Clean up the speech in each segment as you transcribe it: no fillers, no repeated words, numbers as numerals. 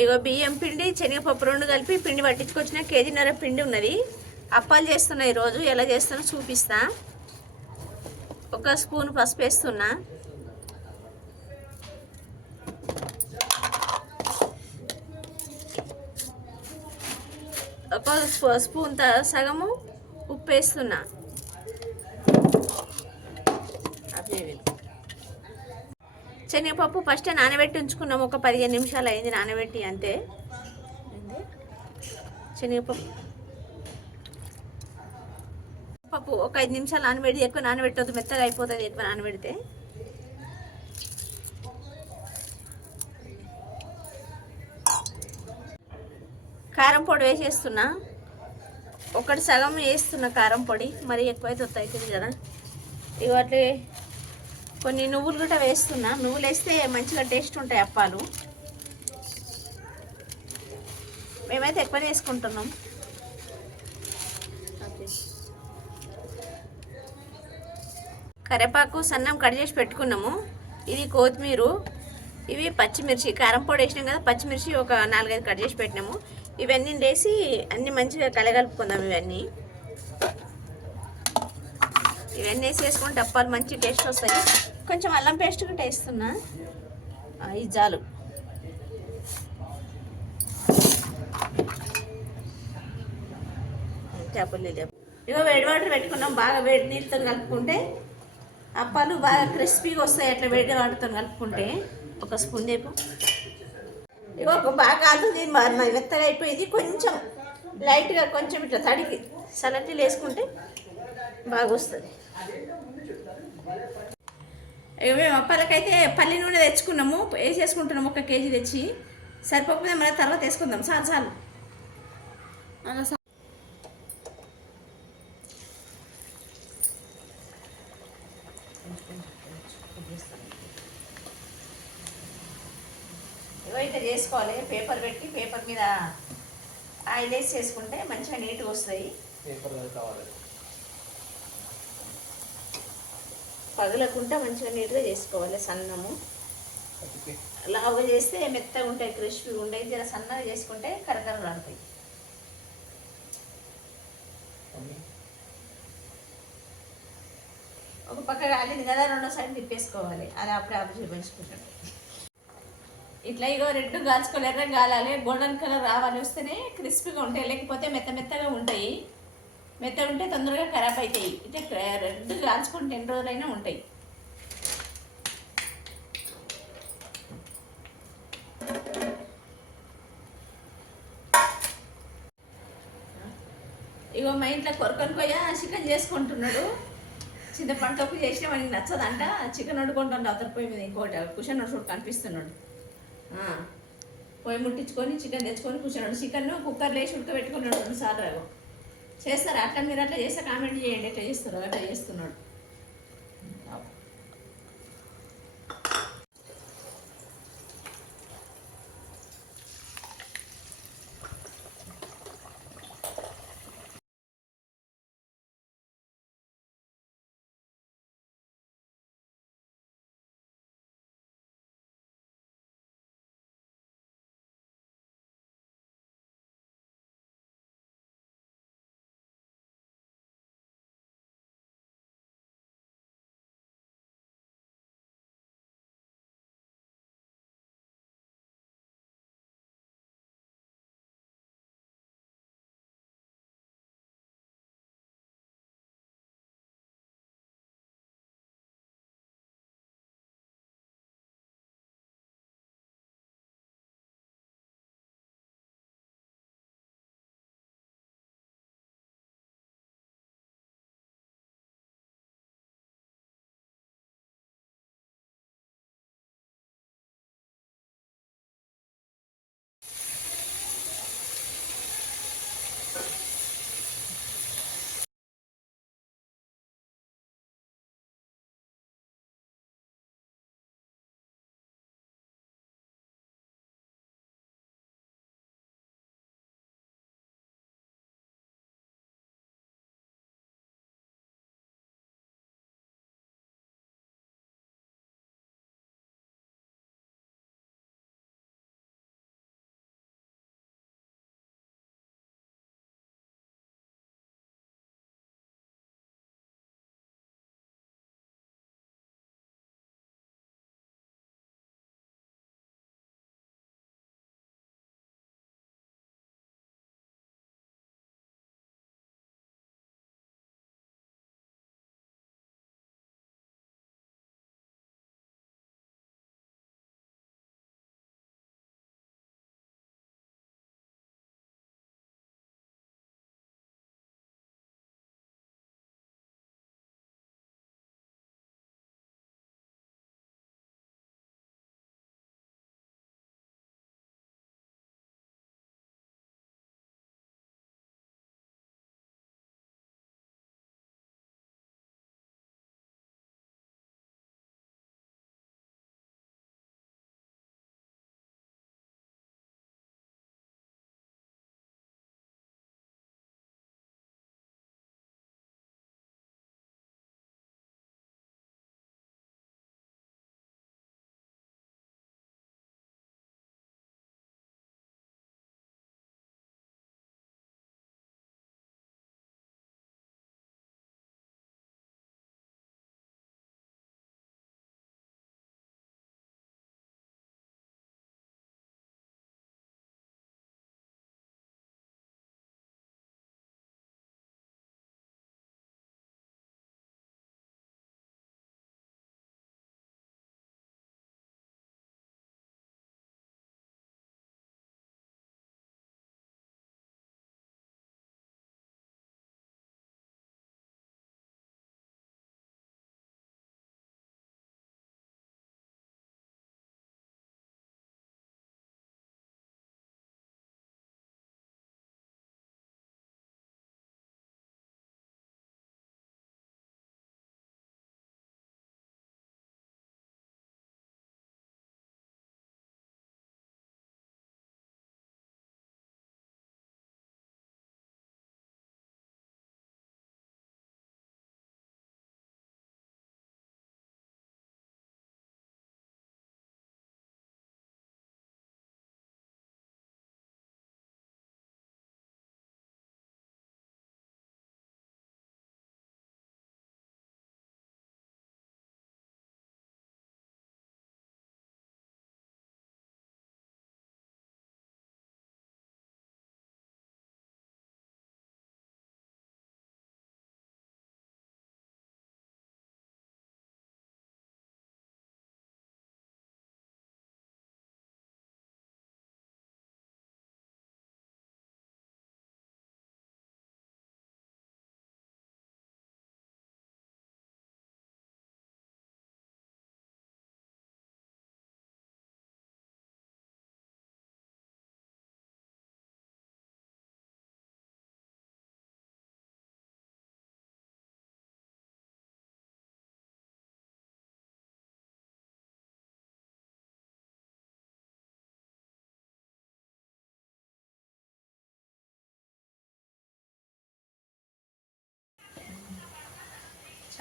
ఇగో బియ్యం పిండి శనగపప్పు రెండు కలిపి పిండి పట్టించుకొచ్చిన కేజీన్నర పిండి ఉన్నది. అప్పాలు చేస్తున్నా. ఈరోజు ఎలా చేస్తానో చూపిస్తా. ఒక స్పూన్ పసుపు వేస్తున్నా. ఒక స్పూన్ సగము ఉప్పు వేస్తున్నా. శనగపప్పు ఫస్ట్ నానబెట్టి ఉంచుకున్నాము. ఒక 15 నిమిషాలు అయింది నానబెట్టి, అంతే. శనగపప్పు ఒక 5 నిమిషాలు నానబెట్టి, ఎక్కువ నానబెట్టద్దు, మెత్తగా అయిపోతుంది ఎక్కువ నానబెడితే. కారం పొడి వేసేస్తున్నా. ఒకటి సగం వేస్తున్నా కారం పొడి, మరి ఎక్కువైతే అవుతుంది కదా. ఇవాటి కొన్ని నువ్వులు కూడా వేస్తున్నా. నువ్వులు వేస్తే మంచిగా టేస్ట్ ఉంటాయి అప్పాలు. మేమైతే ఎక్కువ వేసుకుంటున్నాం. కరివేపాకు సన్నం కట్ చేసి పెట్టుకున్నాము. ఇది కొత్తిమీర, ఇవి పచ్చిమిర్చి, కారం పొడి వేసినాం కదా, పచ్చిమిర్చి ఒక 4-5 కట్ చేసి పెట్టినాము. ఇవన్నీ వేసి అన్నీ మంచిగా కలగలుపుకుందాం. ఇవన్నీ వేసుకుంటే అప్పాలు మంచి టేస్ట్ వస్తాయి. కొంచెం అల్లం పేస్ట్ కూడా వేస్తున్నా. ఇది చాలు. ఇగో వేడి వాటర్ పెట్టుకున్నాం. బాగా వేడి నీళ్ళతో కలుపుకుంటే అప్పాలు బాగా క్రిస్పీగా వస్తాయి. అట్లా వేడి వాటర్తో కలుపుకుంటే. ఒక స్పూన్ దేపు. ఇగో బాగా కాలుతుంది, మెత్తగా అయిపోయింది. కొంచెం లైట్గా కొంచెం ఇట్లా తడికి సలటీలు వేసుకుంటే బాగా వస్తుంది. ఇక మేము అప్పాలకైతే పల్లి నూనె తెచ్చుకున్నాము, వేసేసుకుంటున్నాము. 1 కేజీ తెచ్చి సరిపోకపోతే మళ్ళీ తర్వాత వేసుకుందాం. చాలు. ఇవైతే చేసుకోవాలి. పేపర్ పెట్టి పేపర్ మీద ఆయిల్ వేసి చేసుకుంటే మంచిగా నీట్గా వస్తాయి. పగలకుండా మంచిగా నీట్గా చేసుకోవాలి. సన్నము లావుగా చేస్తే మెత్తగా ఉంటాయి, క్రిస్పీగా ఉంటాయి. జర సన్నగా చేసుకుంటే కరకరలాడతాయి. ఒక పక్క కాలింది కదా, రెండో సైడ్ తిప్పేసుకోవాలి. అది అప్పుడే చూపించుకుంటాం. ఇట్లా ఇగో రెడ్ కాల్చుకోవాలి, ఎర్ర కాలాలి, గోల్డెన్ కలర్ రావాలి, వస్తేనే క్రిస్పీగా ఉంటాయి. లేకపోతే మెత్తగా ఉంటాయి. మెత్తగా ఉంటే తొందరగా ఖరాబ్ అవుతాయి. ఇట్లా రెడ్ కాల్చుకుంటే 2 రోజులైనా ఉంటాయి. ఇగో మా ఇంట్లో కొయ్య చికెన్ చేసుకుంటున్నాడు. చింతపండు తప్పు చేసినా మనకి నచ్చదంట. చికెన్ వండుకుంటాడు అవతల పొయ్యి మీద. ఇంకోటి కుషన్ చూడు కనిపిస్తున్నాడు. పొయ్యి ముట్టించుకొని చికెన్ తెచ్చుకొని కూర్చున్నాడు. చికెన్ కుక్కర్లో వేసి ఉడకబెట్టుకున్నాడు 2 సార్లు. చేస్తారు అట్లా? మీరు అట్లా చేస్తే కామెంట్ చేయండి. ఎట్లా చేస్తారు? అట్లా చేస్తున్నాడు.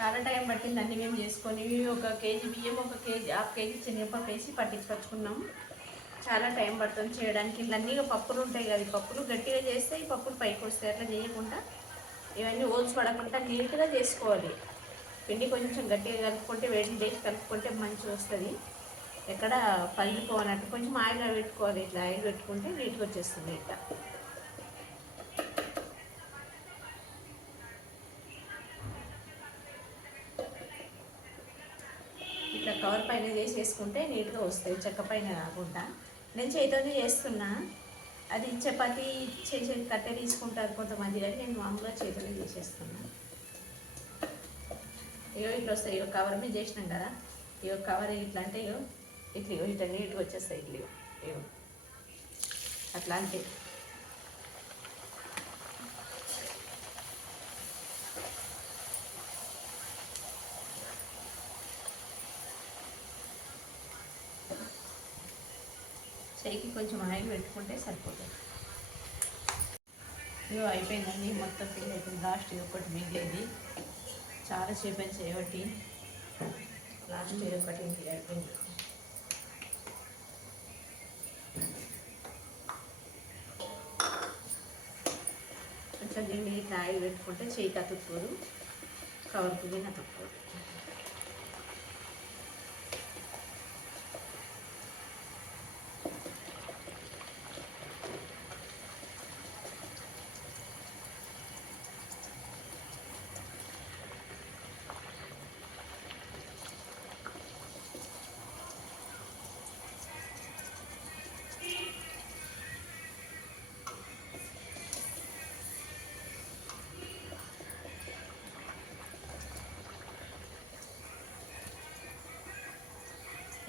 చాలా టైం పట్టింది అన్ని మేము చేసుకొని. 1 కేజీ బియ్యం, 1 కేజీ, హాఫ్ కేజీ శనగపప్పు వేసి పట్టించుకొచ్చుకున్నాం. చాలా టైం పడుతుంది చేయడానికి. ఇవన్నీ పప్పులు ఉంటాయి కదా, ఈ పప్పులు గట్టిగా చేస్తే ఈ పప్పులు పైకి వస్తాయి. అట్లా చేయకుండా ఇవన్నీ ఓల్స్ పడకుండా నీట్గా చేసుకోవాలి. పిండి కొంచెం గట్టిగా కలుపుకుంటే, వేడి చేసి కలుపుకుంటే మంచిగా వస్తుంది. ఎక్కడ పగిలిపోనట్టు కొంచెం ఆయిల్ పెట్టుకోవాలి. ఇట్లా ఆయిల్ పెట్టుకుంటే నీట్గా వచ్చేస్తుంది. ఇట్లా ఇట్లా కవర్ పైన వేసేసుకుంటే నీట్గా వస్తాయి, చెక్క పైన కాకుండా. నేను చేతితోనే చేస్తున్నా. అది చపాతీ చేసేది కట్టె తీసుకుంటారు కొంతమంది, కానీ నేను మామూలుగా చేతితోనే చేసేస్తున్నా. ఇట్లా వస్తాయి. కవర్ మీద చేసినాం కదా, కవర్ ఇట్లా అంటే ఇట్లా నీట్గా వచ్చేస్తాయి. ఇట్లా అట్లా అంటే చేయికి కొంచెం ఆయిల్ పెట్టుకుంటే సరిపోతుంది. అయిపోయిందండి, మొత్తం పిండి అయిపోయింది. లాస్ట్ ఒకటి మిగిలింది. చాలా సేపు చేయబట్టి లాస్ట్ ఒకటి అయిపోయింది. కొంచెం దీన్ని ఇట్లా ఆయిల్ పెట్టుకుంటే చేయికి అతుక్కోదు, కవర్కి దీన్ని అతుక్కోదు.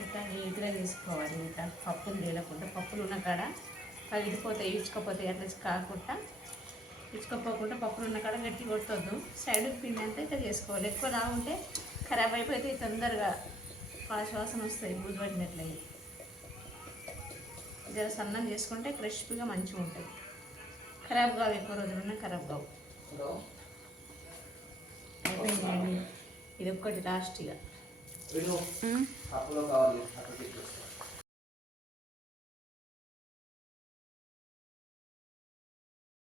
ఇట్లా నీట్గా తీసుకోవాలి. ఇట్లా పప్పులు తేలకుండా, పప్పులు ఉన్న కాడ పగిలిపోతాయి, ఇచ్చుకపోతాయి. అట్లా కాకుండా, ఇచ్చుకోపోకుండా పప్పులు ఉన్న కాడ గట్టి కొట్టొద్దు. సైడ్కి పిండి అంతా ఇట్లా చేసుకోవాలి. ఎక్కువ రావుంటే ఖరాబ్ అయిపోతే తొందరగా వాసన వస్తాయి, బూజు పడినట్లయి. జర సన్నం చేసుకుంటే క్రిస్పీగా మంచిగా ఉంటుంది. ఖరాబ్ కావు, ఎక్కువ రోజులున్నా ఖరాబ్ కావు. అయిపోయిందండి, ఇది ఒక్కటి లాస్ట్. ఇక